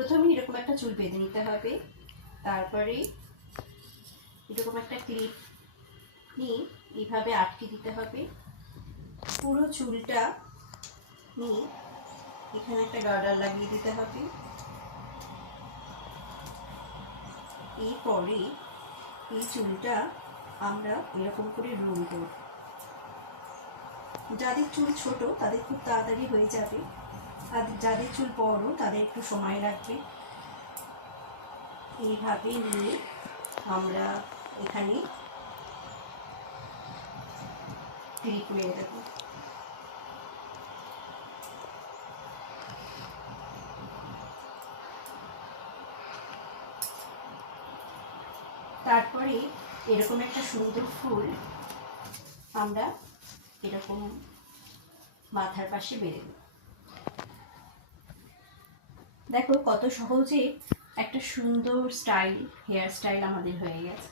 প্রথমে এরকম একটা চুল বেঁধে নিতে হবে, তারপরে এরকম একটা ক্লিপ নিয়ে এইভাবে আটকে দিতে হবে। পুরো চুলটা নিয়ে এখানে একটা গার্ডার লাগিয়ে দিতে হবে। এরপরে এই চুলটা আমরা এরকম করে রোল করব। যাদের চুল ছোট তাদের খুব তাড়াতাড়ি হয়ে যাবে, আর যাদের চুল বড় তাদের একটু সময় লাগবে। এইভাবে নিয়ে আমরা এখানে ক্লিপ মেরে দেব। তারপরে এরকম একটা সুন্দর ফুল আমরা এরকম মাথার পাশে বেঁধে দেব। দেখো কত সহজে একটা সুন্দর স্টাইল, হেয়ার স্টাইল আমাদের হয়ে গেছে।